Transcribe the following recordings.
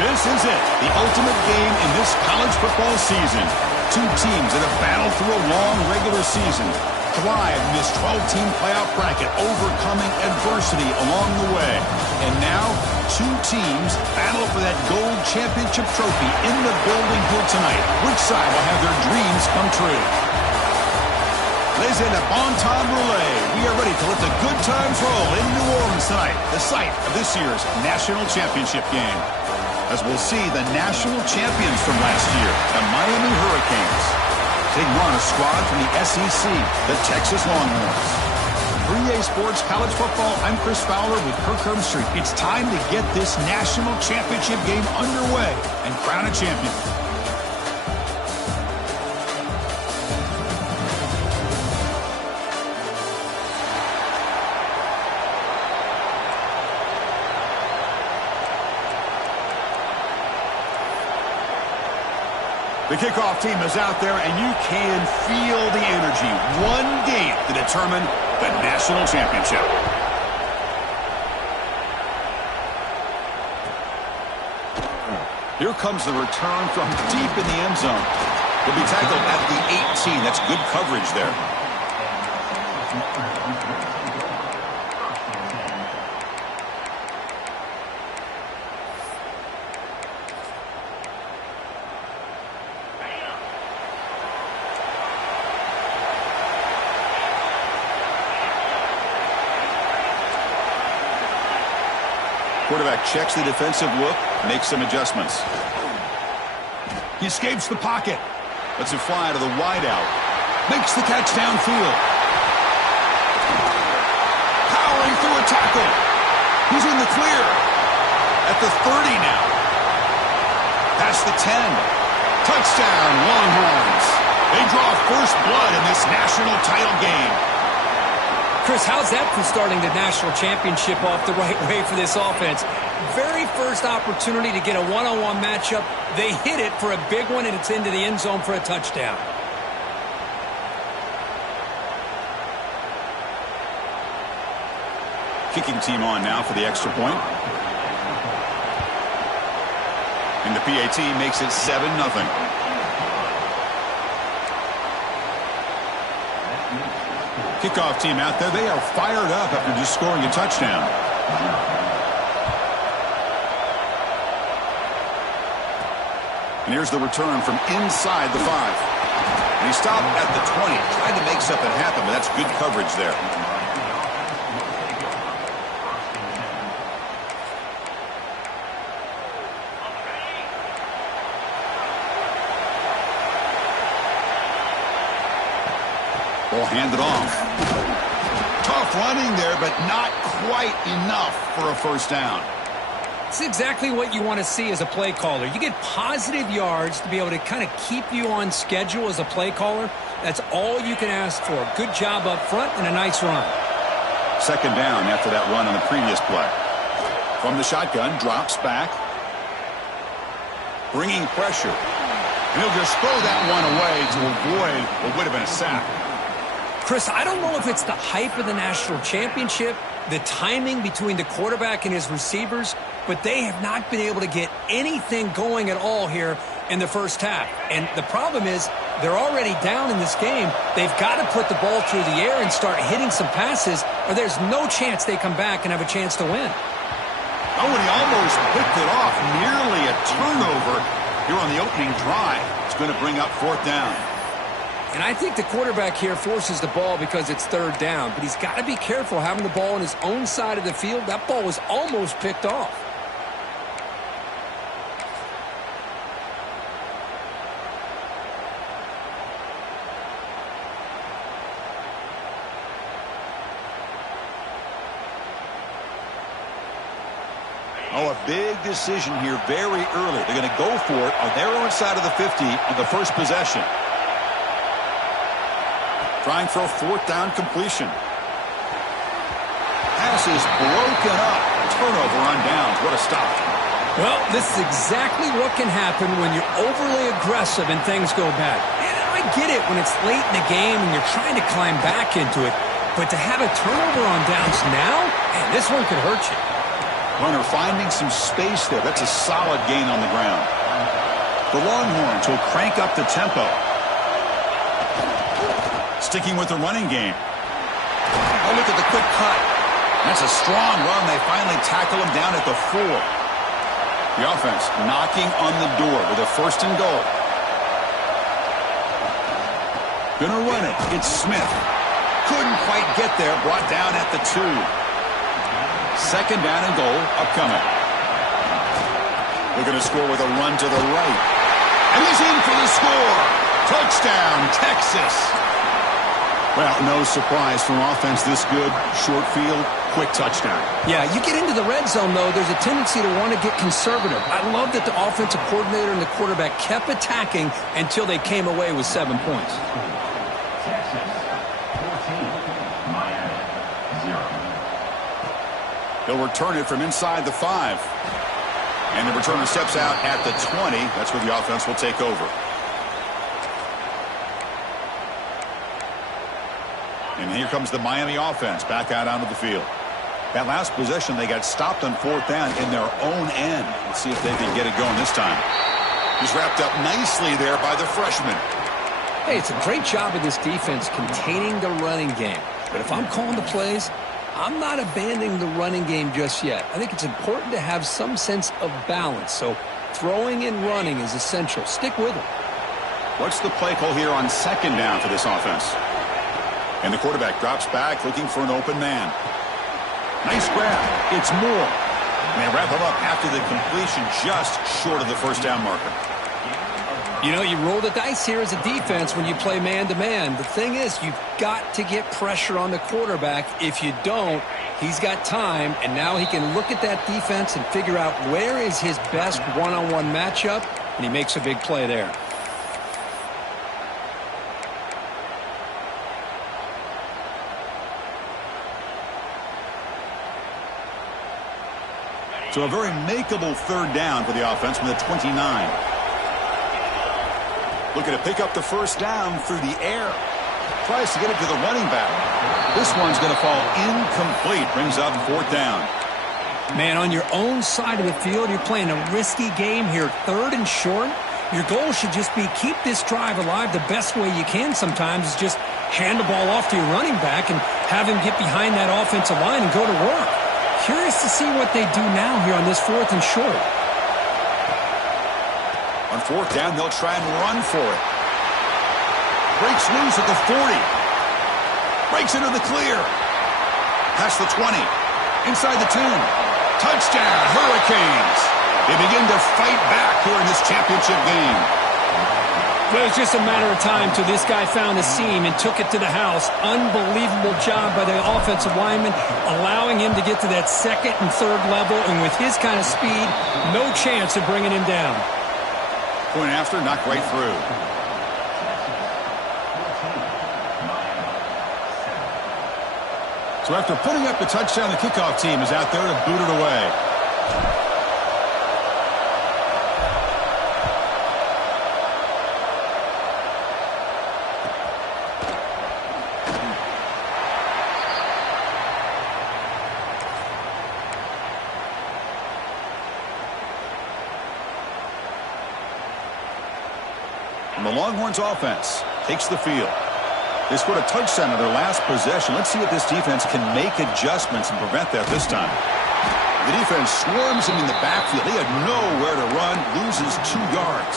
This is it, the ultimate game in this college football season. Two teams that have battled through a long regular season, thrive in this 12-team playoff bracket, overcoming adversity along the way. And now, two teams battle for that gold championship trophy in the building here tonight. Which side will have their dreams come true? Ladies and gentlemen, bon temps roulette. We are ready to let the good times roll in New Orleans tonight, the site of this year's national championship game. As we'll see the national champions from last year, the Miami Hurricanes, taking on a squad from the SEC, the Texas Longhorns. 3A Sports College Football, I'm Chris Fowler with Kirk Herbstreit. It's time to get this national championship game underway and crown a champion. The kickoff team is out there, and you can feel the energy. One game to determine the national championship. Here comes the return from deep in the end zone. He'll be tackled at the 18. That's good coverage there. Quarterback checks the defensive look, makes some adjustments. He escapes the pocket. Lets it fly to the wideout. Makes the catch downfield. Powering through a tackle. He's in the clear. At the 30 now. Past the 10. Touchdown, Longhorns. They draw first blood in this national title game. Chris, how's that for starting the national championship off the right way for this offense? Very first opportunity to get a one-on-one matchup. They hit it for a big one, and it's into the end zone for a touchdown. Kicking team on now for the extra point. And the PAT makes it 7-0. Kickoff team out there. They are fired up after just scoring a touchdown. And here's the return from inside the 5. And he stopped at the 20. Tried to make something happen, but that's good coverage there. Ball handed off. Tough running there, but not quite enough for a first down. It's exactly what you want to see as a play caller. You get positive yards to be able to kind of keep you on schedule as a play caller. That's all you can ask for. Good job up front and a nice run. Second down after that run on the previous play. From the shotgun, drops back. Bringing pressure. And he'll just throw that one away to avoid what would have been a sack. Chris, I don't know if it's the hype of the national championship, the timing between the quarterback and his receivers, but they have not been able to get anything going at all here in the first half. And the problem is they're already down in this game. They've got to put the ball through the air and start hitting some passes, or there's no chance they come back and have a chance to win. Oh, and he almost picked it off. Nearly a turnover here on the opening drive. It's going to bring up fourth down. And I think the quarterback here forces the ball because it's third down. But he's got to be careful having the ball on his own side of the field. That ball was almost picked off. Oh, a big decision here very early. They're going to go for it on their own side of the 50 on the first possession. Trying for a fourth down completion. Pass is broken up. Turnover on downs. What a stop. Well, this is exactly what can happen when you're overly aggressive and things go bad. And I get it when it's late in the game and you're trying to climb back into it. But to have a turnover on downs now, man, this one could hurt you. Runner finding some space there. That's a solid gain on the ground. The Longhorns will crank up the tempo. Sticking with the running game. Oh, look at the quick cut. That's a strong run. They finally tackle him down at the 4. The offense knocking on the door with a 1st and goal. Gonna run it. It's Smith. Couldn't quite get there. Brought down at the 2. 2nd down and goal upcoming. Looking to score with a run to the right. And he's in for the score. Touchdown, Texas. Well, no surprise from offense this good. Short field, quick touchdown. Yeah, you get into the red zone, though, there's a tendency to want to get conservative. I love that the offensive coordinator and the quarterback kept attacking until they came away with 7 points. They'll return it from inside the 5. And the returner steps out at the 20. That's where the offense will take over. And here comes the Miami offense back out onto the field. That last possession, they got stopped on 4th down in their own end. Let's see if they can get it going this time. He's wrapped up nicely there by the freshman. Hey, it's a great job of this defense containing the running game. But if I'm calling the plays, I'm not abandoning the running game just yet. I think it's important to have some sense of balance. So throwing and running is essential. Stick with it. What's the play call here on 2nd down for this offense? And the quarterback drops back looking for an open man. Nice grab. It's Moore. And they wrap him up after the completion just short of the 1st down marker. You know, you roll the dice here as a defense when you play man-to-man. The thing is, you've got to get pressure on the quarterback. If you don't, he's got time, and now he can look at that defense and figure out where is his best one-on-one matchup, and he makes a big play there. So a very makeable 3rd down for the offense from the 29. Looking to pick up the 1st down through the air. Tries to get it to the running back. This one's going to fall incomplete. Brings up 4th down. Man, on your own side of the field, you're playing a risky game here. 3rd and short. Your goal should just be keep this drive alive the best way you can sometimes is just hand the ball off to your running back and have him get behind that offensive line and go to work. Curious to see what they do now here on this 4th and short. On 4th down, they'll try and run for it. Breaks loose at the 40. Breaks into the clear. Past the 20. Inside the 2. Touchdown, Hurricanes. They begin to fight back here in this championship game. Well, it was just a matter of time till this guy found the seam and took it to the house. Unbelievable job by the offensive lineman, allowing him to get to that 2nd and 3rd level. And with his kind of speed, no chance of bringing him down. Point after, knocked right through. So after putting up the touchdown, the kickoff team is out there to boot it away. And the Longhorns offense takes the field. They scored a touchdown on their last possession. Let's see if this defense can make adjustments and prevent that this time. The defense swarms him in the backfield. He had nowhere to run, loses 2 yards.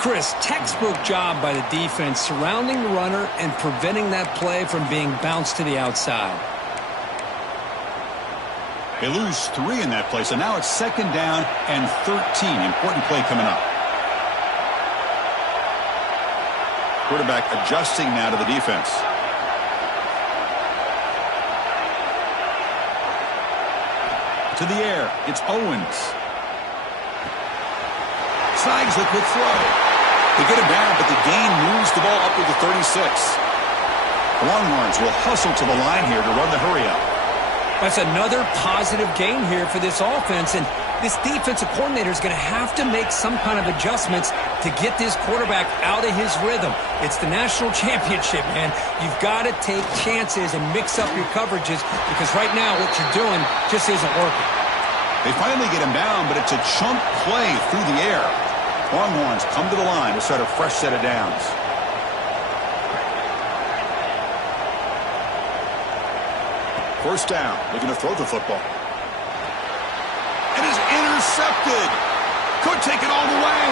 Chris, textbook job by the defense surrounding the runner and preventing that play from being bounced to the outside. They lose 3 in that play, so now it's 2nd down and 13. Important play coming up. Quarterback adjusting now to the defense. To the air, it's Owens. Snides the quick throw. They get him down, but the gain moves the ball up to the 36. The Longhorns will hustle to the line here to run the hurry up. That's another positive gain here for this offense, and this defensive coordinator is going to have to make some kind of adjustments to get this quarterback out of his rhythm. It's the national championship, man. You've got to take chances and mix up your coverages because right now what you're doing just isn't working. They finally get him down, but it's a chunk play through the air. Longhorns come to the line to start a fresh set of downs. First down, looking to throw the football. It is intercepted. Could take it all the way.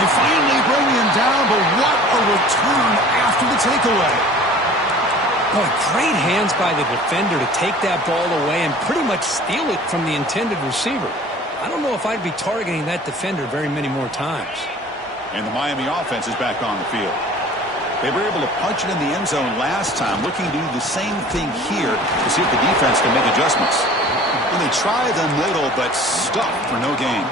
They finally bring him down, but what a return after the takeaway. Boy, great hands by the defender to take that ball away and pretty much steal it from the intended receiver. I don't know if I'd be targeting that defender very many more times. And the Miami offense is back on the field. They were able to punch it in the end zone last time, looking to do the same thing here to see if the defense can make adjustments. And they try the middle, but stuffed for no gain.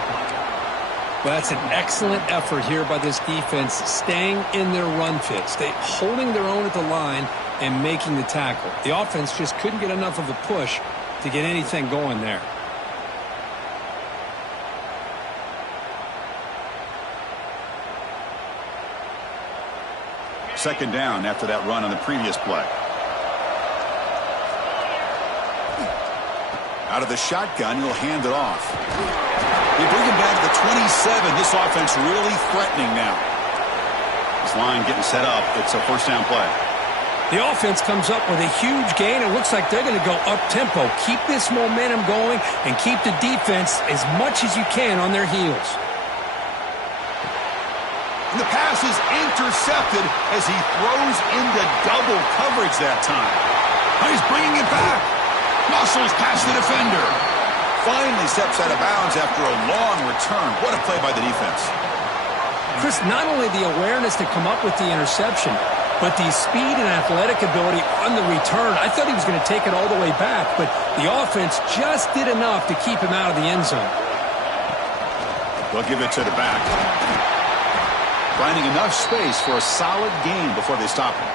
Well, that's an excellent effort here by this defense, staying in their run fit, holding their own at the line and making the tackle. The offense just couldn't get enough of a push to get anything going there. Second down after that run on the previous play. Out of the shotgun, he'll hand it off. They bring him back to the 27. This offense really threatening now. This line getting set up. It's a first down play. The offense comes up with a huge gain. It looks like they're going to go up-tempo. Keep this momentum going and keep the defense as much as you can on their heels. And the pass is intercepted as he throws into double coverage that time. He's bringing it back. Muscles past the defender. Finally steps out of bounds after a long return. What a play by the defense. Chris, not only the awareness to come up with the interception, but the speed and athletic ability on the return. I thought he was going to take it all the way back, but the offense just did enough to keep him out of the end zone. They'll give it to the back. Finding enough space for a solid gain before they stop him.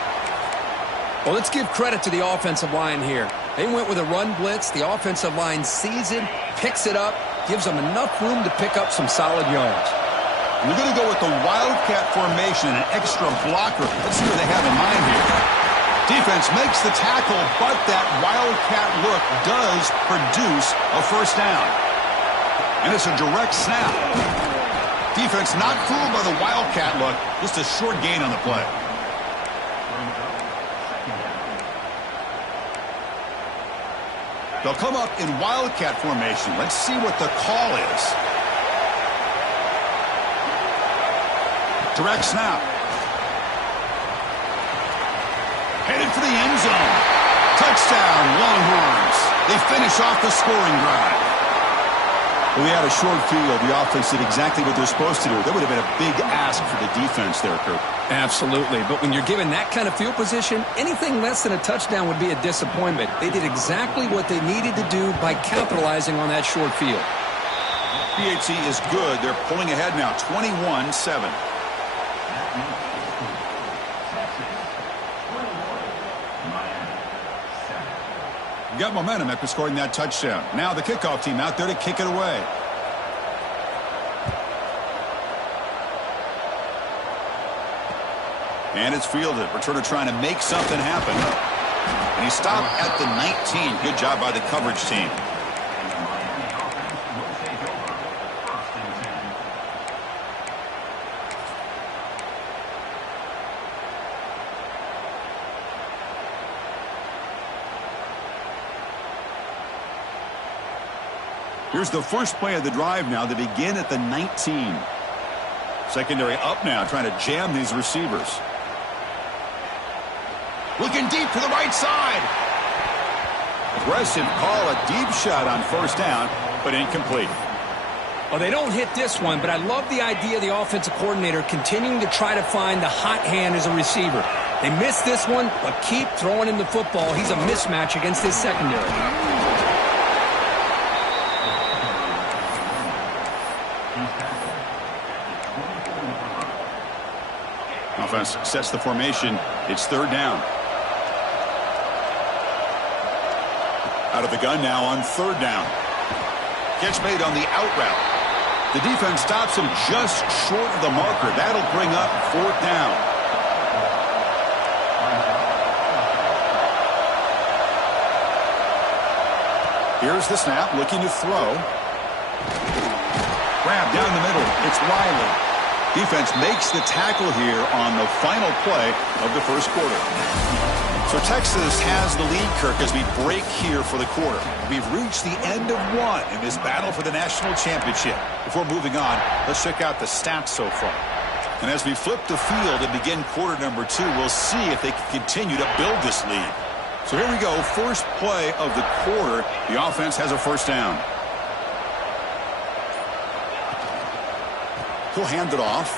Well, let's give credit to the offensive line here. They went with a run blitz. The offensive line sees it, picks it up, gives them enough room to pick up some solid yards. We're going to go with the Wildcat formation, an extra blocker. Let's see what they have in mind here. Defense makes the tackle, but that Wildcat look does produce a first down. And it's a direct snap. Defense not fooled by the Wildcat look. Just a short gain on the play. They'll come up in Wildcat formation. Let's see what the call is. Direct snap. Headed for the end zone. Touchdown, Longhorns. They finish off the scoring drive. Well, we had a short field. The offense did exactly what they're supposed to do. That would have been a big ask for the defense there, Kurt. Absolutely. But when you're given that kind of field position, anything less than a touchdown would be a disappointment. They did exactly what they needed to do by capitalizing on that short field. PHC is good. They're pulling ahead now, 21-7. Got momentum after scoring that touchdown. Now the kickoff team out there to kick it away. And it's fielded. Returner trying to make something happen. And he stopped at the 19. Good job by the coverage team. Here's the first play of the drive now. They begin at the 19. Secondary up now, trying to jam these receivers. Looking deep to the right side. Aggressive call, a deep shot on first down, but incomplete. Well, they don't hit this one, but I love the idea of the offensive coordinator continuing to try to find the hot hand as a receiver. They missed this one, but keep throwing him the football. He's a mismatch against this secondary. Offense sets the formation. It's third down. Out of the gun now on third down. Catch made on the out route. The defense stops him just short of the marker. That'll bring up 4th down. Here's the snap, looking to throw. Grab down the middle. It's Riley. Defense makes the tackle here on the final play of the first quarter. So Texas has the lead, Kirk, as we break here for the quarter. We've reached the end of one in this battle for the national championship. Before moving on, let's check out the stats so far. And as we flip the field and begin quarter number 2, we'll see if they can continue to build this lead. So here we go, first play of the quarter. The offense has a first down. He'll hand it off.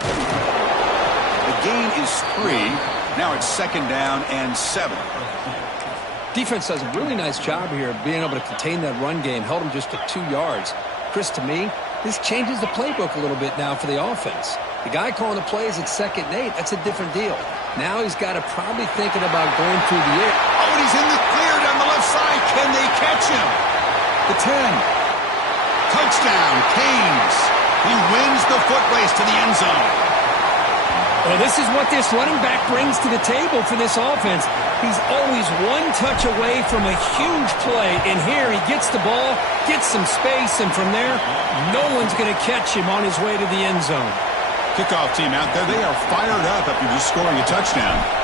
The gain is 3. Now it's 2nd down and 7. Defense does a really nice job here of being able to contain that run game. Held him just to 2 yards. Chris, to me, this changes the playbook a little bit now for the offense. The guy calling the plays at 2nd and 8, that's a different deal. Now he's got to probably thinking about going through the air. Oh, and he's in the clear down the left side. Can they catch him? The 10. Touchdown, Canes. He wins the foot race to the end zone. Well, this is what this running back brings to the table for this offense. He's always one touch away from a huge play. And here he gets the ball, gets some space, and from there, no one's going to catch him on his way to the end zone. Kickoff team out there, they are fired up after just scoring a touchdown.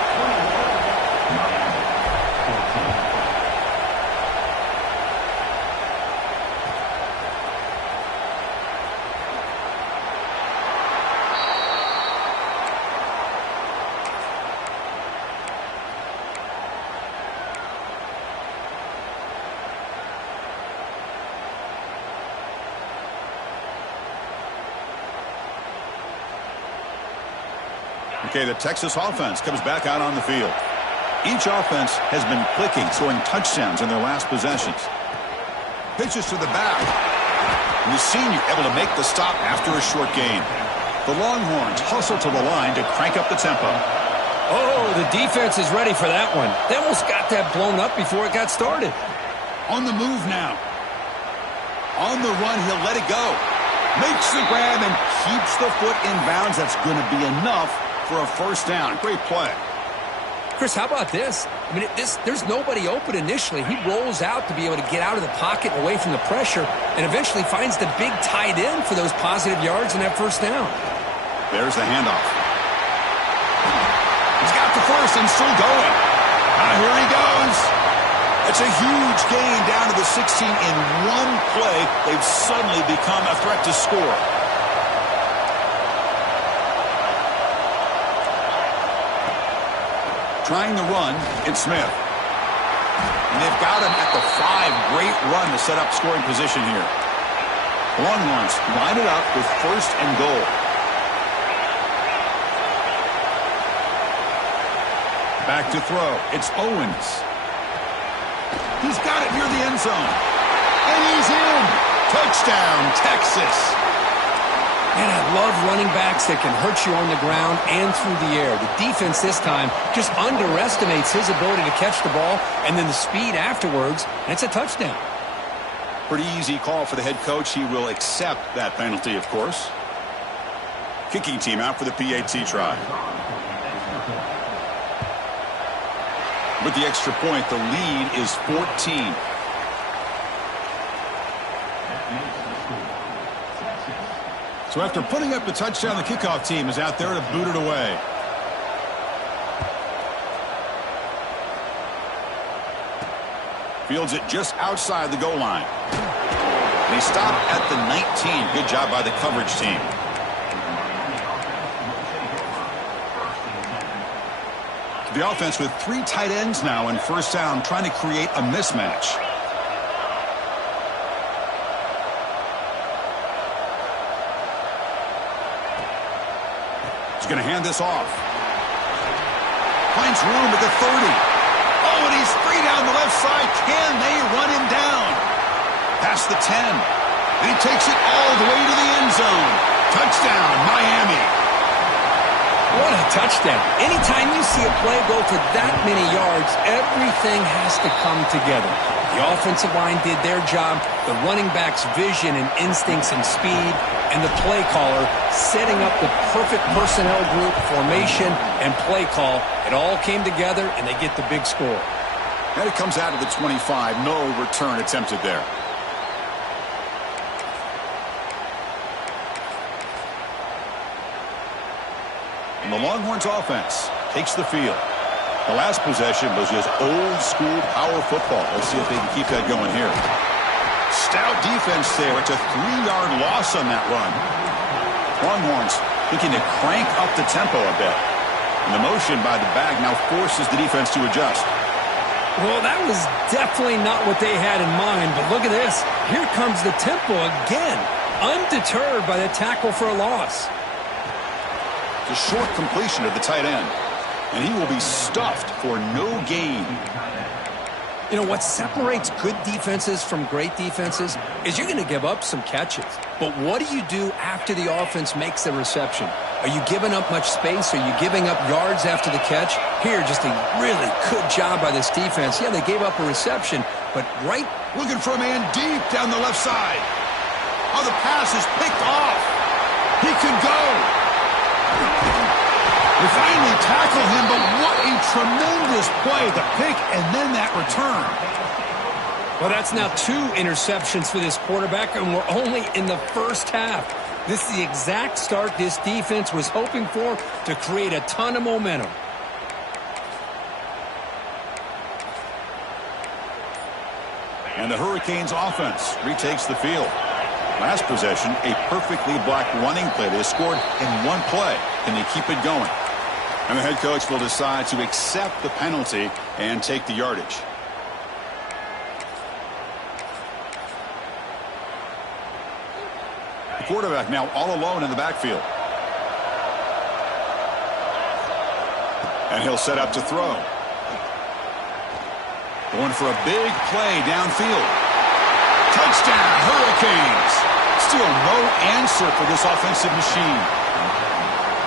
Okay, the Texas offense comes back out on the field. Each offense has been clicking, scoring touchdowns in their last possessions. Pitches to the back. And the senior able to make the stop after a short gain. The Longhorns hustle to the line to crank up the tempo. Oh, the defense is ready for that one. They almost got that blown up before it got started. On the move now. On the run, he'll let it go. Makes the grab and keeps the foot in bounds. That's going to be enough for a first down. Great play. Chris, how about this? I mean, there's nobody open initially. He rolls out to be able to get out of the pocket away from the pressure and eventually finds the big tight end for those positive yards and that first down. There's the handoff. He's got the first and still going. Here he goes. It's a huge gain down to the 16 in one play. They've suddenly become a threat to score. Trying to run, it's Smith. And they've got him at the 5. Great run to set up scoring position here. Longhorns line it up with 1st and goal. Back to throw. It's Owens. He's got it near the end zone. And he's in. Touchdown, Texas. Man, I love running backs that can hurt you on the ground and through the air. The defense this time just underestimates his ability to catch the ball and then the speed afterwards, and it's a touchdown. Pretty easy call for the head coach. He will accept that penalty, of course. Kicking team out for the PAT try. With the extra point, the lead is 14. So after putting up the touchdown, the kickoff team is out there to boot it away. Fields it just outside the goal line. And he stopped at the 19. Good job by the coverage team. The offense with 3 tight ends now in first down, trying to create a mismatch. He's going to hand this off. Finds room at the 30. Oh, and he's free down the left side. Can they run him down? Past the 10. And he takes it all the way to the end zone. Touchdown, Miami. What a touchdown. Anytime you see a play go for that many yards, everything has to come together. The offensive line did their job, the running back's vision and instincts and speed, and the play caller setting up the perfect personnel group, formation, and play call. It all came together, and they get the big score. And it comes out of the 25. No return attempted there. And the Longhorns offense takes the field. The last possession was just old-school power football. Let's see if they can keep that going here. Stout defense there. It's a 3-yard loss on that run. Longhorns looking to crank up the tempo a bit. And the motion by the back now forces the defense to adjust. Well, that was definitely not what they had in mind, but look at this. Here comes the tempo again, undeterred by the tackle for a loss. The short completion of the tight end. And he will be stuffed for no gain. You know, what separates good defenses from great defenses is you're going to give up some catches. But what do you do after the offense makes the reception? Are you giving up much space? Are you giving up yards after the catch? Here, just a really good job by this defense. Yeah, they gave up a reception, but right... Looking for a man deep down the left side. Oh, the pass is picked off. He could go. They finally tackle him, but what a tremendous play. The pick and then that return. Well, that's now 2 interceptions for this quarterback, and we're only in the first half. This is the exact start this defense was hoping for to create a ton of momentum. And the Hurricanes offense retakes the field. Last possession, a perfectly blocked running play. They scored in one play. Can they keep it going? And the head coach will decide to accept the penalty and take the yardage. The quarterback now all alone in the backfield. And he'll set up to throw. Going for a big play downfield. Touchdown, Hurricanes. Still no answer for this offensive machine.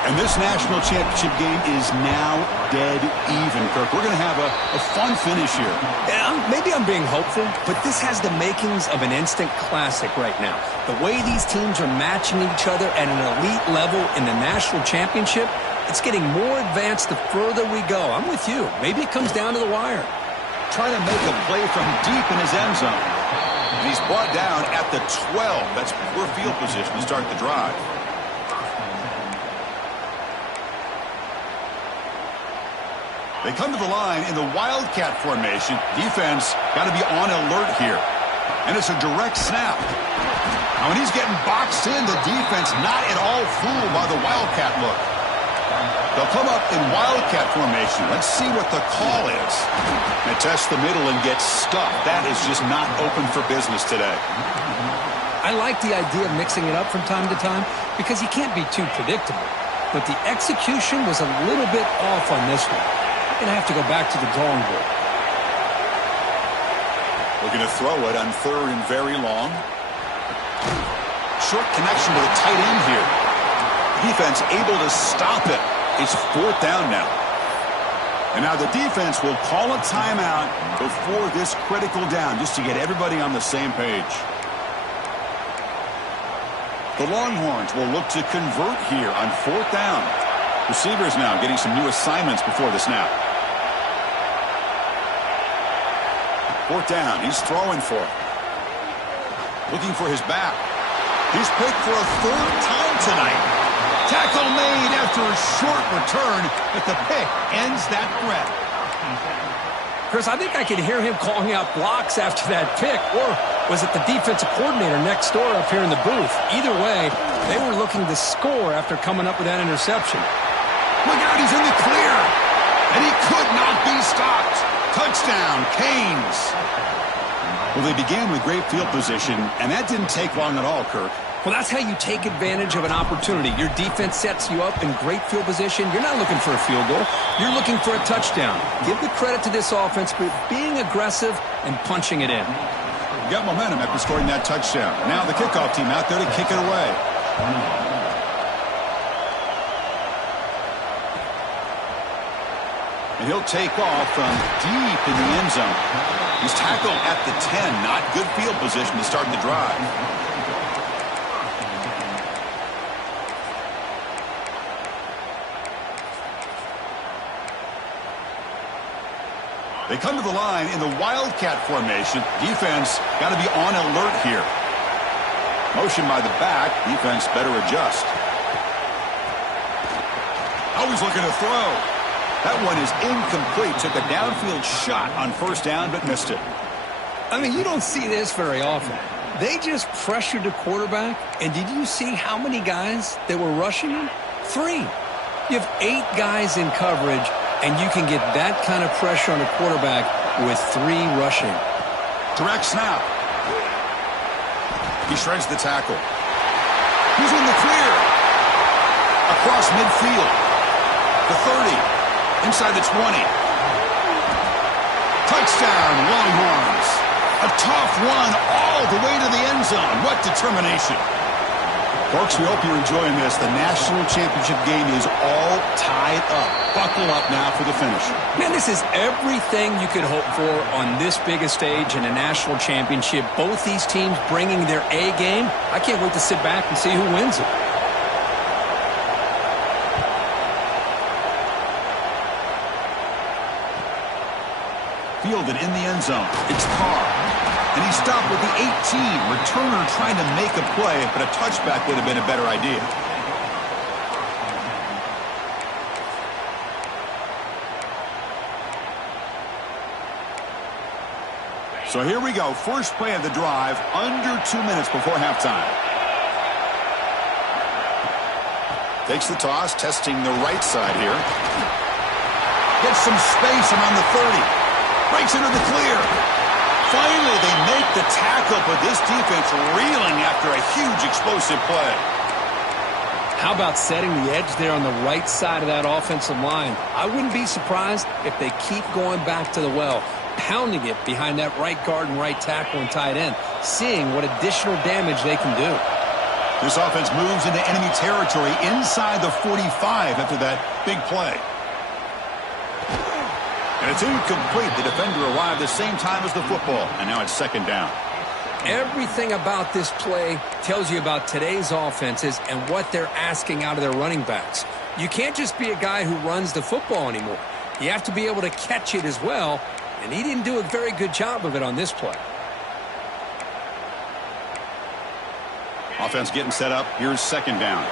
And this national championship game is now dead even, Kirk. We're going to have a fun finish here. Yeah, maybe I'm being hopeful, but this has the makings of an instant classic right now. The way these teams are matching each other at an elite level in the national championship, it's getting more advanced the further we go. I'm with you. Maybe it comes down to the wire. Trying to make a play from deep in his end zone. And he's brought down at the 12. That's poor field position to start the drive. They come to the line in the Wildcat formation. Defense got to be on alert here. And it's a direct snap. Now, when he's getting boxed in, the defense not at all fooled by the Wildcat look. They'll come up in Wildcat formation. Let's see what the call is. They test the middle and get stuffed. That is just not open for business today. I like the idea of mixing it up from time to time because you can't be too predictable. But the execution was a little bit off on this one. Going to have to go back to the drawing board. Looking to throw it on 3rd and very long. Short connection to the tight end here. Defense able to stop it. It's 4th down now. And now the defense will call a timeout before this critical down just to get everybody on the same page. The Longhorns will look to convert here on 4th down. Receivers now getting some new assignments before the snap. 4th down. He's throwing for it. Looking for his back. He's picked for a 3rd time tonight. Tackle made after a short return, but the pick ends that threat. Chris, I think I could hear him calling out blocks after that pick, or was it the defensive coordinator next door up here in the booth? Either way, they were looking to score after coming up with that interception. Look out, he's in the clear, and he could not be stopped. Touchdown, Canes. Well, they began with great field position, and that didn't take long at all, Kirk. Well, that's how you take advantage of an opportunity. Your defense sets you up in great field position. You're not looking for a field goal. You're looking for a touchdown. Give the credit to this offense for being aggressive and punching it in. Got momentum after scoring that touchdown. Now the kickoff team out there to kick it away. And he'll take off from deep in the end zone. He's tackled at the 10. Not good field position to start the drive. They come to the line in the Wildcat formation. Defense got to be on alert here. Motion by the back. Defense better adjust. Always looking to throw. That one is incomplete. Took a downfield shot on first down, but missed it. I mean, you don't see this very often. They just pressured the quarterback, and did you see how many guys that were rushing him? 3. You have 8 guys in coverage, and you can get that kind of pressure on a quarterback with 3 rushing. Direct snap. He shreds the tackle. He's in the clear. Across midfield. The 30. Inside the 20. Touchdown, Longhorns. A tough one all the way to the end zone. What determination. Folks, we hope you're enjoying this. The national championship game is all tied up. Buckle up now for the finish. Man, this is everything you could hope for on this biggest stage in a national championship. Both these teams bringing their A game. I can't wait to sit back and see who wins it. Fielded in the end zone. It's Carr. And he stopped with the 18. Returner trying to make a play, but a touchback would have been a better idea. So here we go. First play of the drive, under 2 minutes before halftime. Takes the toss, testing the right side here. Gets some space around the 30. Breaks into the clear. Finally, they make the tackle, but this defense reeling after a huge explosive play. How about setting the edge there on the right side of that offensive line? I wouldn't be surprised if they keep going back to the well, pounding it behind that right guard and right tackle and tight end, seeing what additional damage they can do. This offense moves into enemy territory inside the 45 after that big play. And it's incomplete. The defender arrived the same time as the football, and now it's second down. Everything about this play tells you about today's offenses and what they're asking out of their running backs. You can't just be a guy who runs the football anymore. You have to be able to catch it as well, and he didn't do a very good job of it on this play. Offense getting set up. Here's second down.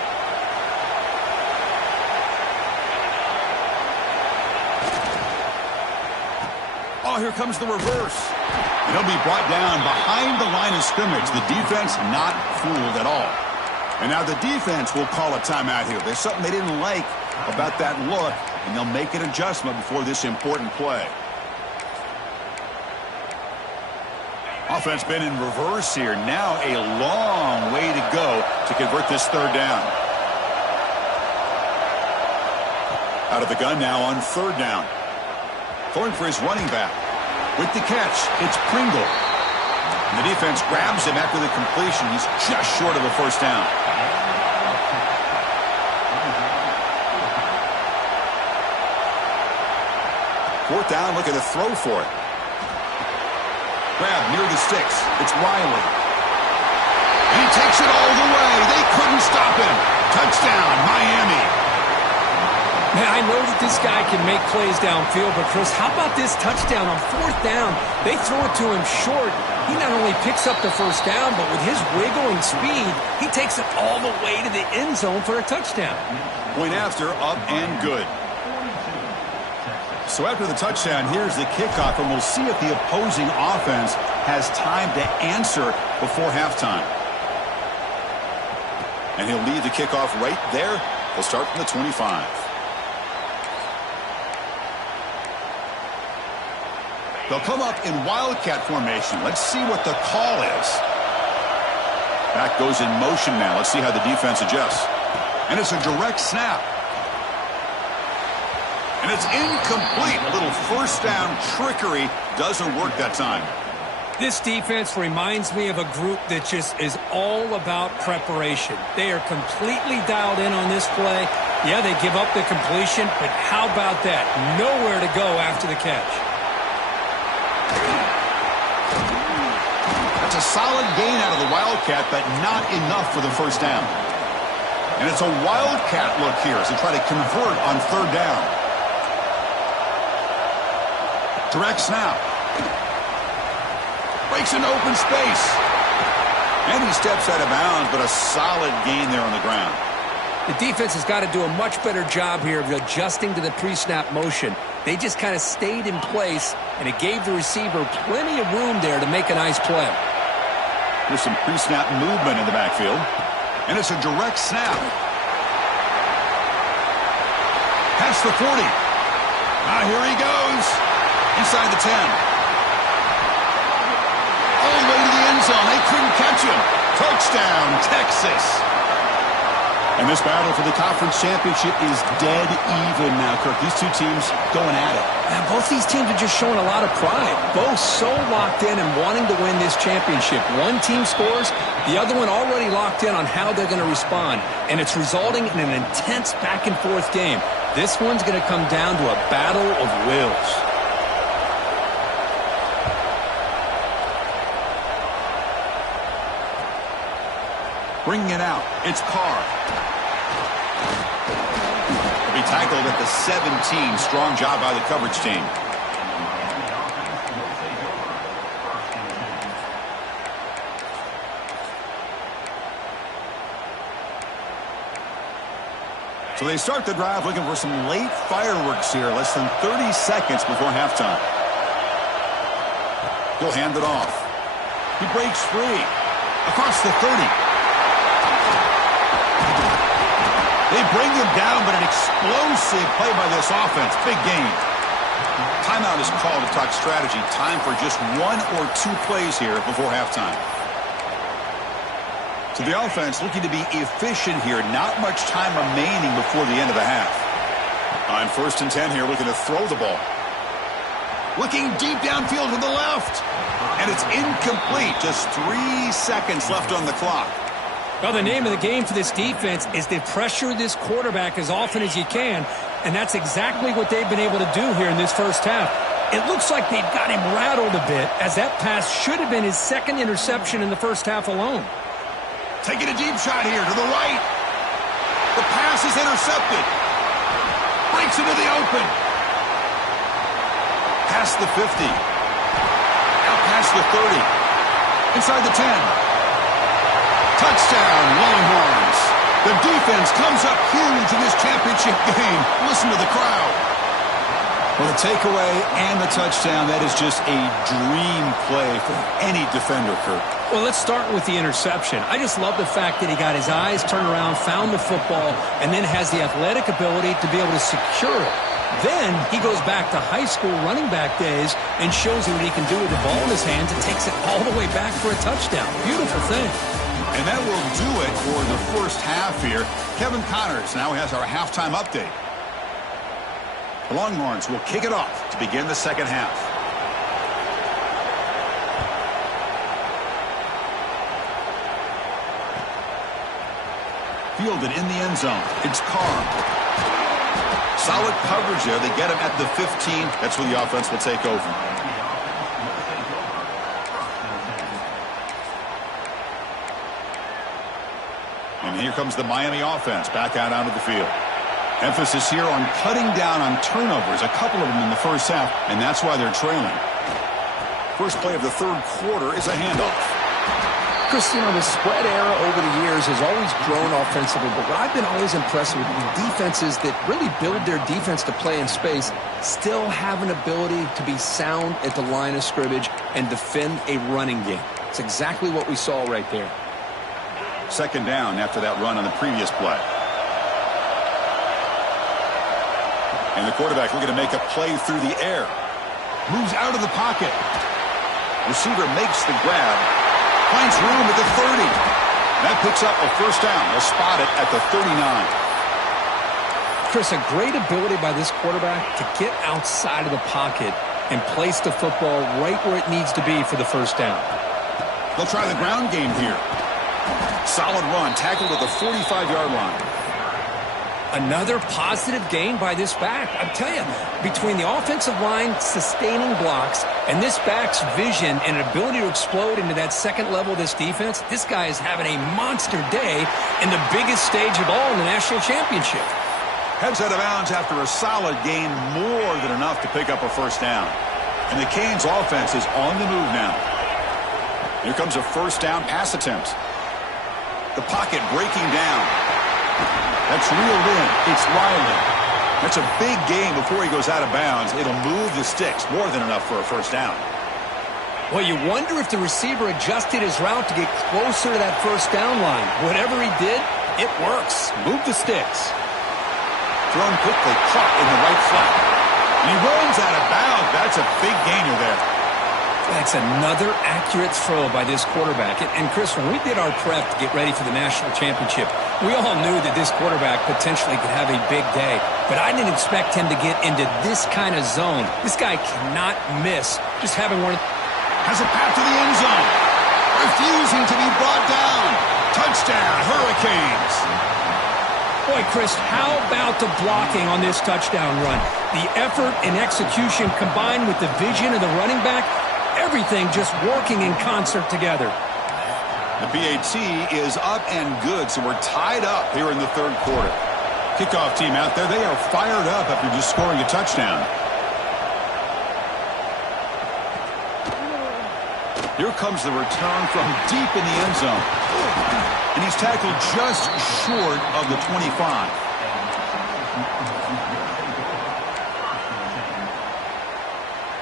Oh, here comes the reverse. And he'll be brought down behind the line of scrimmage. The defense not fooled at all. And now the defense will call a timeout here. There's something they didn't like about that look, and they'll make an adjustment before this important play. Offense been in reverse here. Now a long way to go to convert this third down. Out of the gun now on third down. Throwing for his running back. With the catch, it's Pringle. And the defense grabs him after the completion. He's just short of a first down. Fourth down, looking to throw for it. Grab near the sticks. It's Riley. And he takes it all the way. They couldn't stop him. Touchdown, Miami. Man, I know that this guy can make plays downfield, but Chris, how about this touchdown on fourth down? They throw it to him short. He not only picks up the first down, but with his wiggling speed, he takes it all the way to the end zone for a touchdown. Point after, up and good. So after the touchdown, here's the kickoff, and we'll see if the opposing offense has time to answer before halftime. And he'll lead the kickoff right there. They'll start from the 25. They'll come up in Wildcat formation. Let's see what the call is. Back goes in motion now. Let's see how the defense adjusts. And it's a direct snap. And it's incomplete. A little first down trickery doesn't work that time. This defense reminds me of a group that just is all about preparation. They are completely dialed in on this play. Yeah, they give up the completion, but how about that? Nowhere to go after the catch. That's a solid gain out of the Wildcat, but not enough for the first down. And it's a Wildcat look here as they try to convert on third down. Direct snap. Breaks into open space. And he steps out of bounds, but a solid gain there on the ground. The defense has got to do a much better job here of adjusting to the pre-snap motion. They just kind of stayed in place, and it gave the receiver plenty of room there to make a nice play. There's some pre-snap movement in the backfield. And it's a direct snap. Past the 40. Here he goes. Inside the 10. All the way to the end zone. They couldn't catch him. Touchdown, Texas. And this battle for the conference championship is dead even now, Kirk. These two teams going at it. And both these teams are just showing a lot of pride. Both so locked in and wanting to win this championship. One team scores, the other one already locked in on how they're going to respond. And it's resulting in an intense back-and-forth game. This one's going to come down to a battle of wills. Bringing it out, it's Carr. He'll be tackled at the 17. Strong job by the coverage team. So they start the drive looking for some late fireworks here. Less than 30 seconds before halftime. He'll hand it off. He breaks free. Across the 30. They bring him down, but an explosive play by this offense. Big game. Timeout is called to talk strategy. Time for just one or two plays here before halftime. So the offense looking to be efficient here. Not much time remaining before the end of the half. On 1st and 10 here, looking to throw the ball. Looking deep downfield to the left. And it's incomplete. Just 3 seconds left on the clock. Well, the name of the game for this defense is to pressure this quarterback as often as you can, and that's exactly what they've been able to do here in this first half. It looks like they've got him rattled a bit, as that pass should have been his second interception in the first half alone. Taking a deep shot here to the right. The pass is intercepted. Breaks into the open. Past the 50. Out past the 30. Inside the 10. Touchdown, Longhorns. The defense comes up huge in this championship game. Listen to the crowd. Well, the takeaway and the touchdown, that is just a dream play for any defender, Kirk. Well, let's start with the interception. I just love the fact that he got his eyes turned around, found the football, and then has the athletic ability to be able to secure it. Then he goes back to high school running back days and shows you what he can do with the ball in his hands and takes it all the way back for a touchdown. Beautiful thing. And that will do it for the first half here. Kevin Connors now has our halftime update. The Longhorns will kick it off to begin the second half. Fielded in the end zone. It's Carr. Solid coverage there. They get him at the 15. That's where the offense will take over. And here comes the Miami offense back out onto the field. Emphasis here on cutting down on turnovers, a couple of them in the first half, and that's why they're trailing. First play of the third quarter is a handoff. Chris, you know, the spread era over the years has always grown offensively, but what I've been always impressed with defenses that really build their defense to play in space still have an ability to be sound at the line of scrimmage and defend a running game. It's exactly what we saw right there. Second down after that run on the previous play. And the quarterback looking to make a play through the air. Moves out of the pocket. Receiver makes the grab. Finds room at the 30. That picks up a first down. They'll spot it at the 39. Chris, a great ability by this quarterback to get outside of the pocket and place the football right where it needs to be for the first down. They'll try the ground game here. Solid run, tackled at the 45-yard line. Another positive gain by this back. I tell you, between the offensive line sustaining blocks and this back's vision and ability to explode into that second level of this defense, this guy is having a monster day in the biggest stage of all in the national championship. Heads out of bounds after a solid gain, more than enough to pick up a first down. And the Canes offense is on the move now. Here comes a first down pass attempt. The pocket breaking down. That's reeled in. It's Riley. That's a big gain before he goes out of bounds. It'll move the sticks, more than enough for a first down. Well, you wonder if the receiver adjusted his route to get closer to that first down line. Whatever he did, it works. Move the sticks. Thrown quickly, caught in the right flat. And he runs out of bounds. That's a big gainer there. That's another accurate throw by this quarterback. And Chris, when we did our prep to get ready for the national championship, we all knew that this quarterback potentially could have a big day. But I didn't expect him to get into this kind of zone. This guy cannot miss. Just having one. Has a path to the end zone. Refusing to be brought down. Touchdown, Hurricanes. Boy, Chris, how about the blocking on this touchdown run? The effort and execution combined with the vision of the running back, everything just working in concert together. The PAT is up and good, so we're tied up here in the third quarter. Kickoff team out there, they are fired up after just scoring a touchdown. Here comes the return from deep in the end zone. And he's tackled just short of the 25.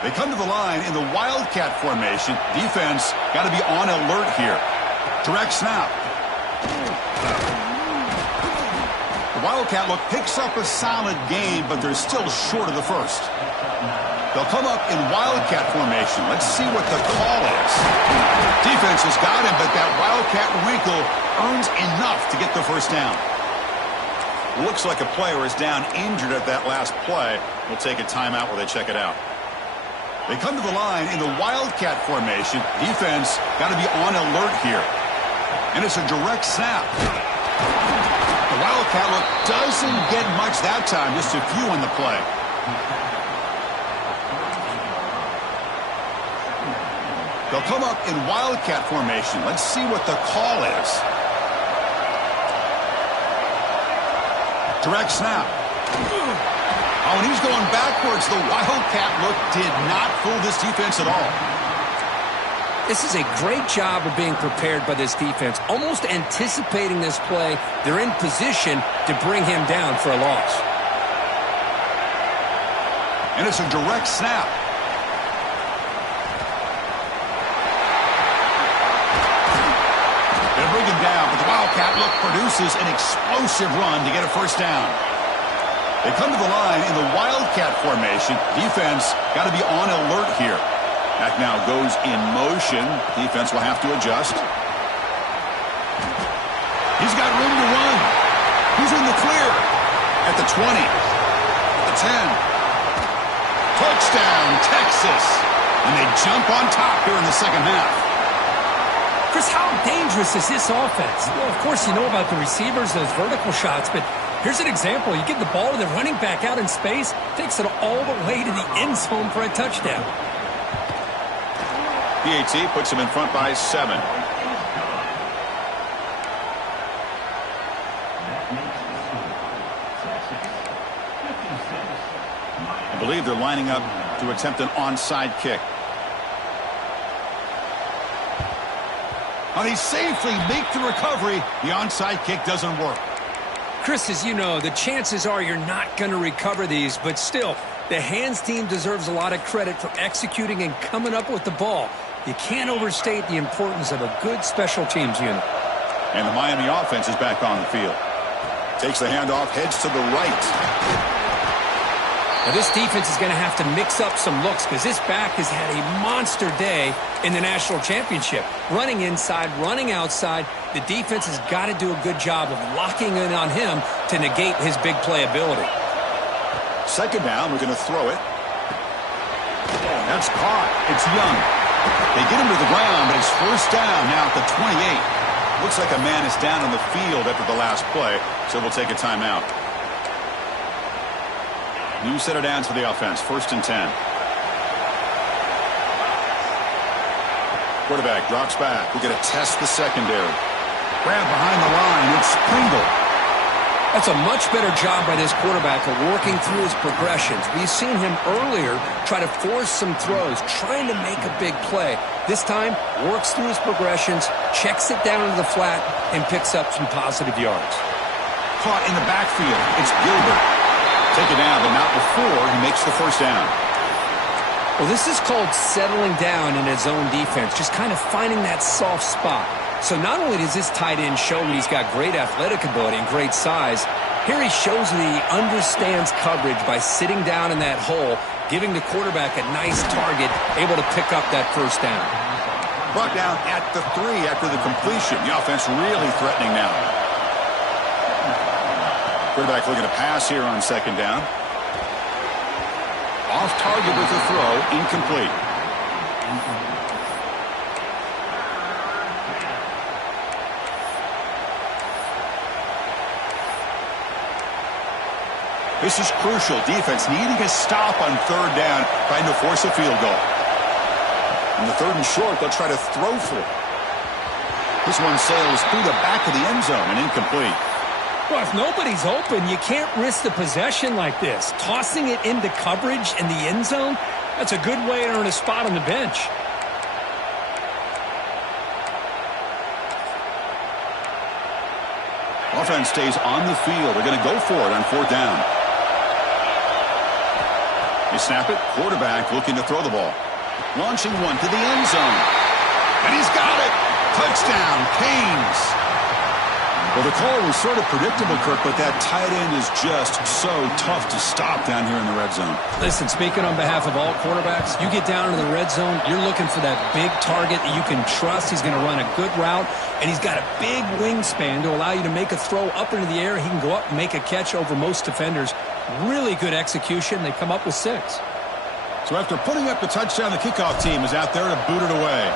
They come to the line in the Wildcat formation. Defense got to be on alert here. Direct snap. The Wildcat look picks up a solid gain, but they're still short of the first. They'll come up in Wildcat formation. Let's see what the call is. Defense has got him, but that Wildcat wrinkle earns enough to get the first down. Looks like a player is down injured at that last play. We'll take a timeout while they check it out. They come to the line in the Wildcat formation. Defense got to be on alert here. And it's a direct snap. The Wildcat look doesn't get much that time, just a few on the play. They'll come up in Wildcat formation. Let's see what the call is. Direct snap. Oh, and he's going backwards. The Wildcat look did not fool this defense at all. This is a great job of being prepared by this defense. Almost anticipating this play, they're in position to bring him down for a loss. And it's a direct snap. They'll bring him down, but the Wildcat look produces an explosive run to get a first down. They come to the line in the Wildcat formation. Defense got to be on alert here. Back now goes in motion. Defense will have to adjust. He's got room to run. He's in the clear. At the 20. At the 10. Touchdown, Texas. And they jump on top here in the second half. Chris, how dangerous is this offense? Well, of course, you know about the receivers, those vertical shots, but here's an example. You give the ball to the running back out in space, takes it all the way to the end zone for a touchdown. PAT puts him in front by 7. I believe they're lining up to attempt an onside kick. And he safely makes the recovery. The onside kick doesn't work. Chris, as you know, the chances are you're not going to recover these, but still, the hands team deserves a lot of credit for executing and coming up with the ball. You can't overstate the importance of a good special teams unit. And the Miami offense is back on the field. Takes the handoff, heads to the right. Now, this defense is going to have to mix up some looks because this back has had a monster day in the national championship. Running inside, running outside. The defense has got to do a good job of locking in on him to negate his big play ability. Second down, we're going to throw it. That's caught. It's Young. They get him to the ground, but it's first down now at the 28. Looks like a man is down on the field after the last play, so we'll take a timeout. New set of downs for the offense. 1st and 10. Quarterback drops back. We're going to test the secondary. Grab behind the line. It's Pringle. That's a much better job by this quarterback of working through his progressions. We've seen him earlier try to force some throws, trying to make a big play. This time, works through his progressions, checks it down into the flat, and picks up some positive yards. Caught in the backfield. It's Gilbert. Take it down, but not before he makes the 1st down. Well, this is called settling down in his own defense, just kind of finding that soft spot. So not only does this tight end show that he's got great athletic ability and great size, here he shows that he understands coverage by sitting down in that hole, giving the quarterback a nice target, able to pick up that 1st down. Brought down at the 3 after the completion. The offense really threatening now. Quarterback looking to pass here on 2nd down. Off target with the throw, incomplete. This is crucial. Defense needing a stop on 3rd down, trying to force a field goal. On the 3rd and short, they'll try to throw for it. This one sails through the back of the end zone and incomplete. Well, if nobody's open, you can't risk the possession like this. Tossing it into coverage in the end zone, that's a good way to earn a spot on the bench. Offense stays on the field. They're going to go for it on 4th down. They snap it. Quarterback looking to throw the ball. Launching one to the end zone. And he's got it. Touchdown, Canes. Well, the call was sort of predictable, Kirk, but that tight end is just so tough to stop down here in the red zone. Listen, speaking on behalf of all quarterbacks, you get down into the red zone, you're looking for that big target that you can trust. He's going to run a good route, and he's got a big wingspan to allow you to make a throw up into the air. He can go up and make a catch over most defenders. Really good execution. They come up with 6. So after putting up the touchdown, the kickoff team is out there to boot it away.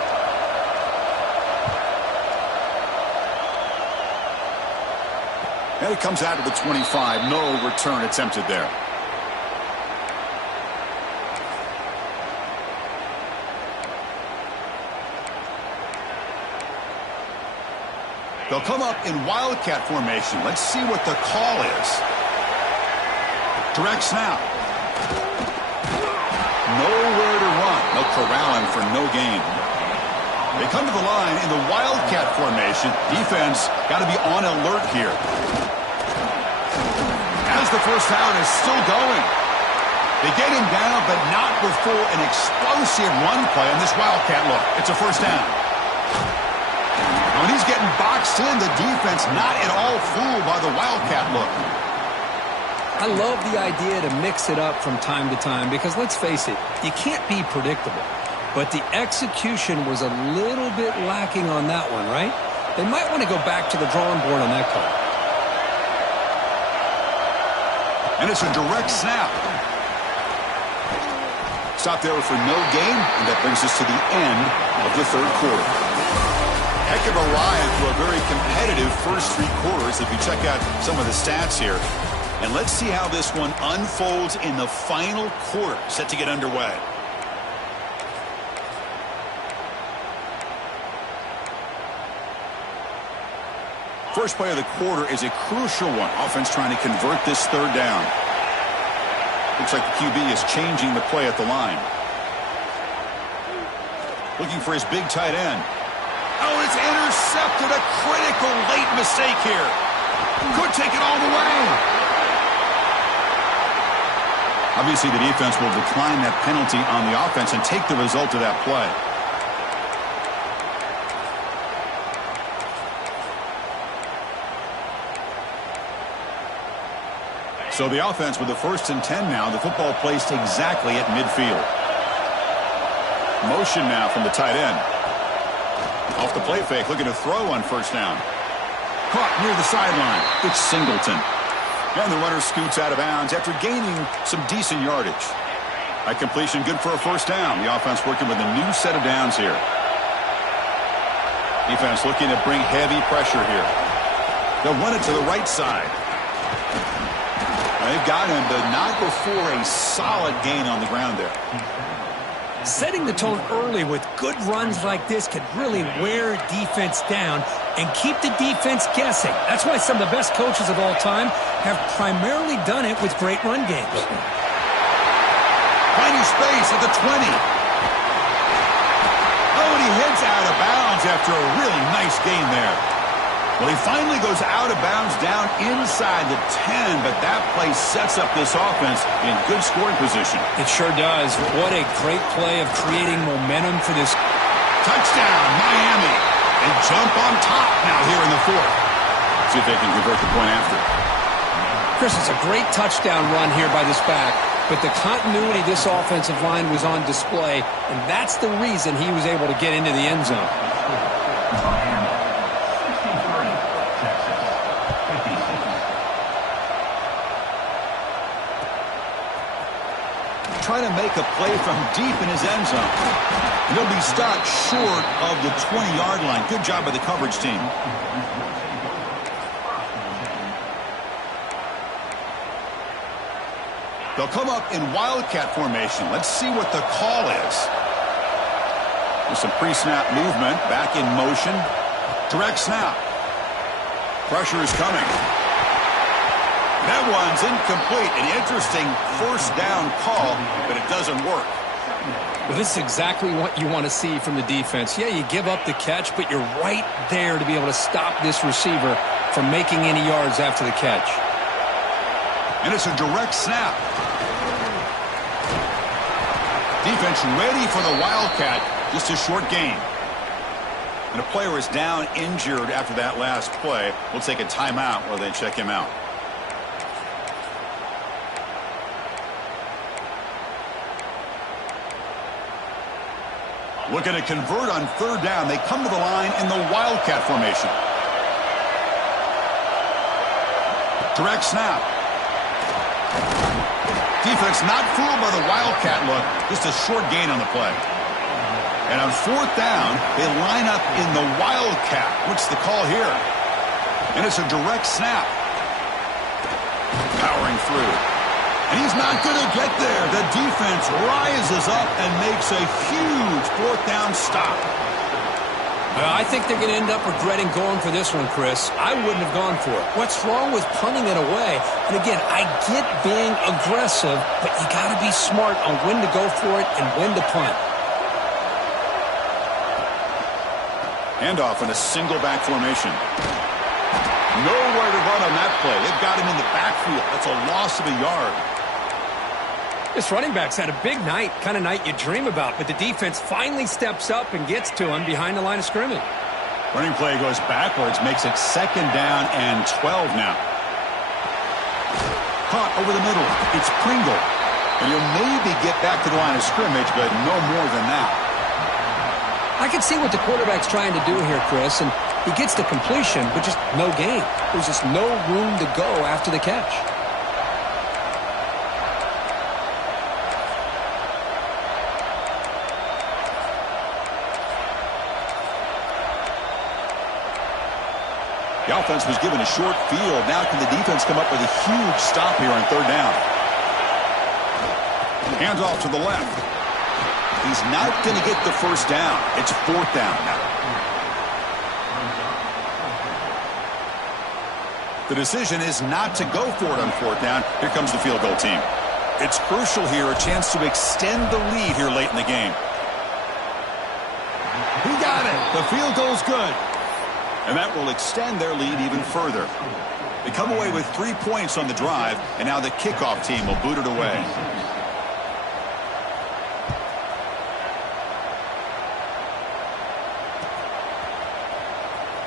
And it comes out to the 25. No return attempted there. They'll come up in wildcat formation. Let's see what the call is. Direct snap. Nowhere to run. They'll corral him for no gain. They come to the line in the wildcat formation. Defense got to be on alert here. As the 1st down is still going. They get him down, but not before an explosive run play on this wildcat look. It's a 1st down. When he's getting boxed in, the defense not at all fooled by the wildcat look. I love the idea to mix it up from time to time because, let's face it, you can't be predictable. But the execution was a little bit lacking on that one, right? They might want to go back to the drawing board on that call. And it's a direct snap. Stop there for no gain, and that brings us to the end of the 3rd quarter. Heck of a ride through a very competitive first 3 quarters if you check out some of the stats here. And let's see how this one unfolds in the final quarter, set to get underway. First play of the quarter is a crucial one. Offense trying to convert this 3rd down. Looks like the QB is changing the play at the line. Looking for his big tight end. Oh, it's intercepted. A critical late mistake here. Could take it all the way. Obviously, the defense will decline that penalty on the offense and take the result of that play. So the offense with the 1st and 10 now. The football placed exactly at midfield. Motion now from the tight end. Off the play fake, looking to throw on 1st down. Caught near the sideline. It's Singleton. And the runner scoots out of bounds after gaining some decent yardage. That completion good for a 1st down. The offense working with a new set of downs here. Defense looking to bring heavy pressure here. They'll run it to the right side. They've got him, but not before a solid gain on the ground there. Setting the tone early with good runs like this could really wear defense down and keep the defense guessing. That's why some of the best coaches of all time have primarily done it with great run games. Finding space at the 20. Oh, and he heads out of bounds after a really nice gain there. Well, he finally goes out of bounds down inside the 10, but that play sets up this offense in good scoring position. It sure does. What a great play of creating momentum for this. Touchdown, Miami. And jump on top now here in the fourth. See if they can convert the point after. Chris, it's a great touchdown run here by this back, but the continuity of this offensive line was on display, and that's the reason he was able to get into the end zone. Trying to make a play from deep in his end zone. And he'll be stopped short of the 20-yard line. Good job by the coverage team. They'll come up in wildcat formation. Let's see what the call is. There's some pre-snap movement. Back in motion. Direct snap. Pressure is coming. That one's incomplete. An interesting first down call, but it doesn't work. Well, this is exactly what you want to see from the defense. Yeah, you give up the catch, but you're right there to be able to stop this receiver from making any yards after the catch. And it's a direct snap. Defense ready for the wildcat. Just a short gain. And a player is down injured after that last play. We'll take a timeout while they check him out. Looking to convert on third down. They come to the line in the wildcat formation. Direct snap. Defense not fooled by the wildcat look. Just a short gain on the play. And on fourth down, they line up in the wildcat. What's the call here? And it's a direct snap. Powering through. And he's not going to get there. The defense rises up and makes a huge fourth down stop. I think they're going to end up regretting going for this one, Chris. I wouldn't have gone for it. What's wrong with punting it away? And again, I get being aggressive, but you got to be smart on when to go for it and when to punt. Handoff in a single back formation. Nowhere to run on that play. They've got him in the backfield. That's a loss of a yard. This running back's had a big night, kind of night you dream about, but the defense finally steps up and gets to him behind the line of scrimmage. Running play goes backwards, makes it second down and 12 now. Caught over the middle. It's Pringle. And he'll maybe get back to the line of scrimmage, but no more than that. I can see what the quarterback's trying to do here, Chris, and he gets the completion, but just no gain. There's just no room to go after the catch. The offense was given a short field. Now can the defense come up with a huge stop here on third down? Hands off to the left. He's not going to get the first down. It's fourth down now. The decision is not to go for it on fourth down. Here comes the field goal team. It's crucial here, a chance to extend the lead here late in the game. He got it. The field goal's good. And that will extend their lead even further. They come away with 3 points on the drive, and now the kickoff team will boot it away.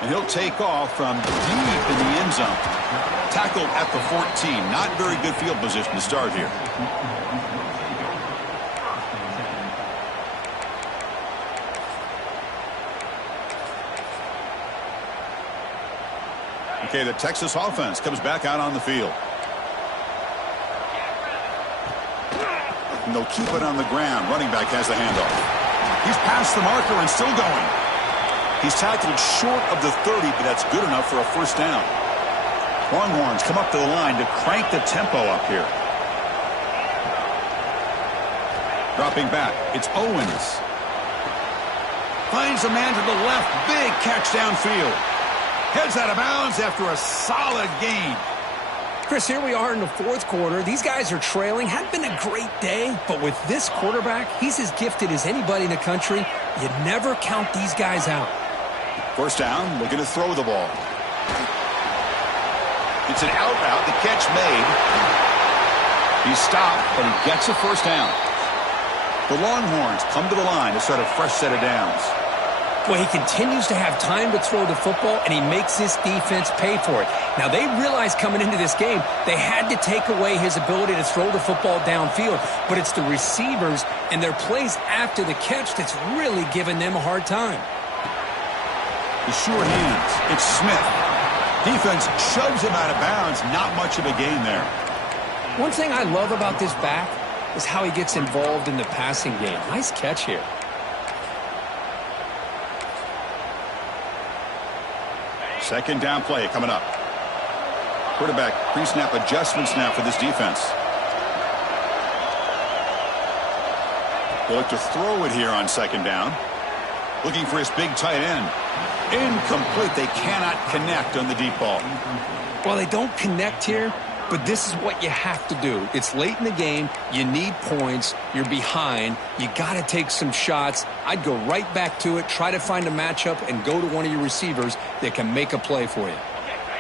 And he'll take off from deep in the end zone. Tackled at the 14. Not very good field position to start here. Okay, the Texas offense comes back out on the field. And they'll keep it on the ground. Running back has the handoff. He's past the marker and still going. He's tackled short of the 30, but that's good enough for a first down. Longhorns come up to the line to crank the tempo up here. Dropping back, it's Owens. Finds a man to the left, big catch downfield. Heads out of bounds after a solid gain. Chris, here we are in the fourth quarter. These guys are trailing. Hadn't been a great day, but with this quarterback, he's as gifted as anybody in the country. You never count these guys out. First down, looking to throw the ball. It's an out route, the catch made. He's stopped, but he gets a first down. The Longhorns come to the line to start a fresh set of downs. Well, he continues to have time to throw the football, and he makes this defense pay for it. Now, they realized coming into this game they had to take away his ability to throw the football downfield, but it's the receivers and their plays after the catch that's really giving them a hard time. The sure hands, it's Smith. Defense shoves him out of bounds, not much of a gain there. One thing I love about this back is how he gets involved in the passing game. Nice catch here. Second down play coming up. Quarterback pre-snap adjustments now for this defense. They look to throw it here on second down. Looking for his big tight end. Incomplete. They cannot connect on the deep ball. Well, they don't connect here, but this is what you have to do. It's late in the game. You need points. You're behind. You got to take some shots. I'd go right back to it, try to find a matchup, and go to one of your receivers that can make a play for you.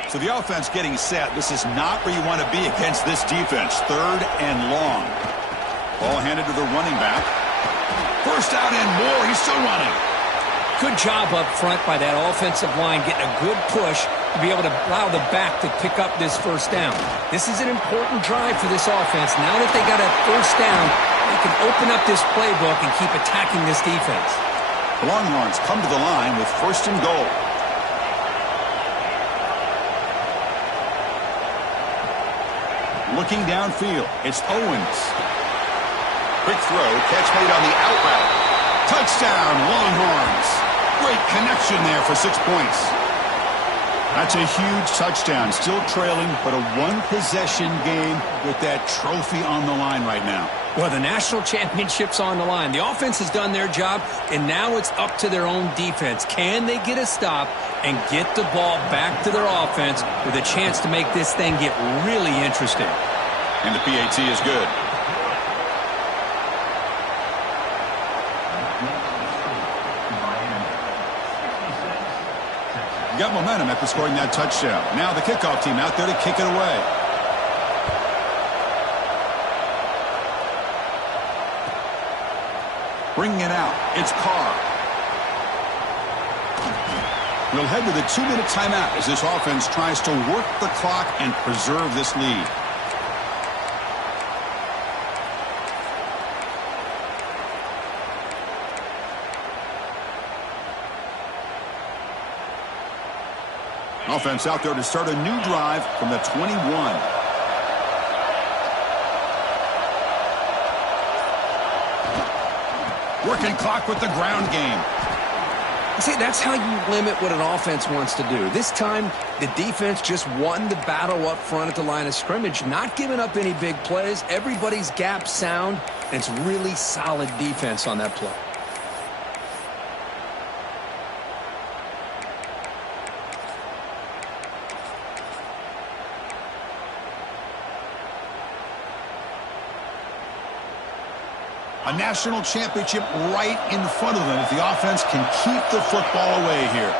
So the offense getting set. This is not where you want to be against this defense. Third and long. Ball handed to the running back. First out and more. He's still running. Good job up front by that offensive line, getting a good push to be able to allow the back to pick up this first down. This is an important drive for this offense. Now that they got a first down, they can open up this playbook and keep attacking this defense. The Longhorns come to the line with first and goal. Looking downfield, it's Owens. Quick throw, catch made on the out route. Touchdown, Longhorns. Great connection there for 6 points. That's a huge touchdown. Still trailing, but a one-possession game with that trophy on the line right now. Well, the national championship's on the line. The offense has done their job, and now it's up to their own defense. Can they get a stop and get the ball back to their offense with a chance to make this thing get really interesting? And the PAT is good. Got momentum after scoring that touchdown. Now the kickoff team out there to kick it away. Bringing it out, it's Carr. We'll head to the 2-minute timeout as this offense tries to work the clock and preserve this lead. Offense out there to start a new drive from the 21. Working clock with the ground game. See, that's how you limit what an offense wants to do. This time, the defense just won the battle up front at the line of scrimmage, not giving up any big plays. Everybody's gap sound, and it's really solid defense on that play. A national championship right in front of them if the offense can keep the football away here.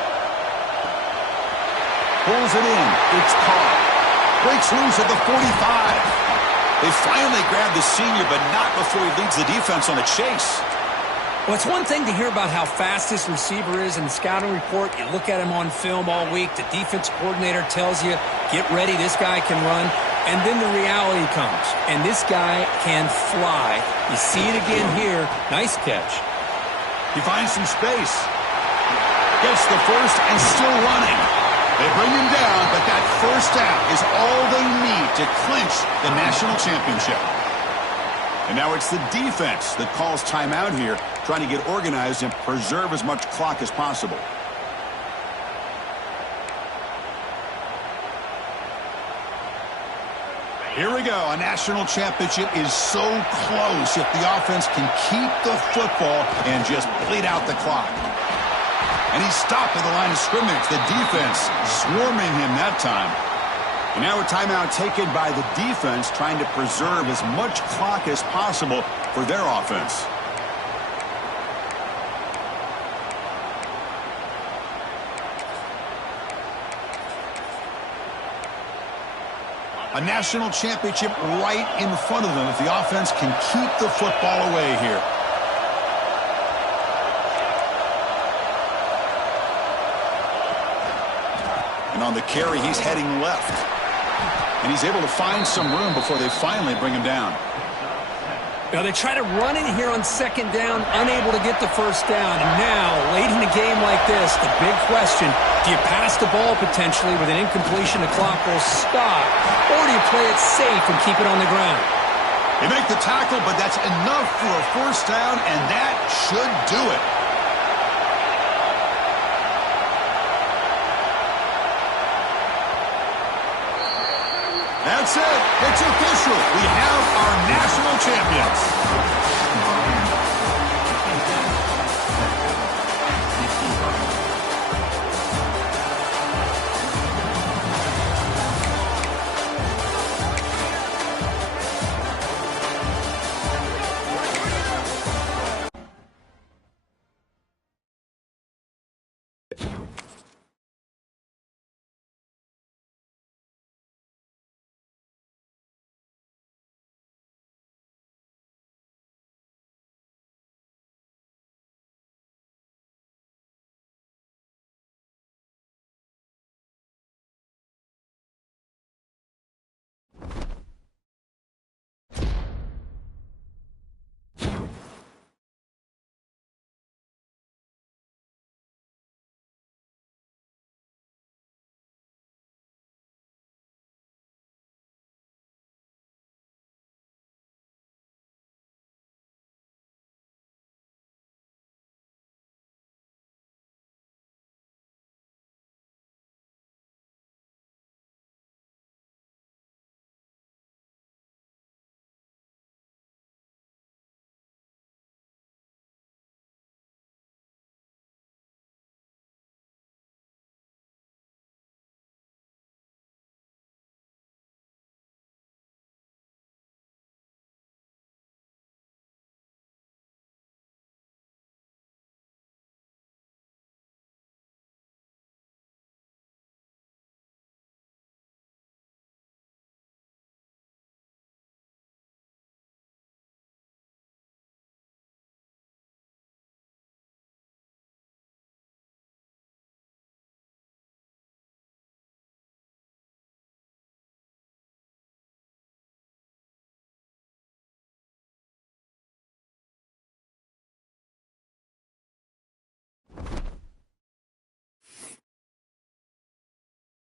Pulls it in. It's Carr. Breaks loose at the 45. They finally grab the senior, but not before he leads the defense on a chase. Well, it's one thing to hear about how fast this receiver is in the scouting report. You look at him on film all week. The defense coordinator tells you, get ready, this guy can run. And then the reality comes, and this guy can fly. You see it again here. Nice catch. He finds some space. Gets the first and still running. They bring him down, but that first down is all they need to clinch the national championship. And now it's the defense that calls timeout here, trying to get organized and preserve as much clock as possible. Here we go. A national championship is so close if the offense can keep the football and just bleed out the clock. And he's stopped at the line of scrimmage. The defense swarming him that time. And now a timeout taken by the defense, trying to preserve as much clock as possible for their offense. A national championship right in front of them if the offense can keep the football away here. And on the carry, he's heading left. And he's able to find some room before they finally bring him down. Now they try to run it here on second down, unable to get the first down. And now, late in a game like this, the big question, do you pass the ball potentially with an incompletion? The clock will stop. Or do you play it safe and keep it on the ground? They make the tackle, but that's enough for a first down, and that should do it. That's it. It's official. We have our national champions.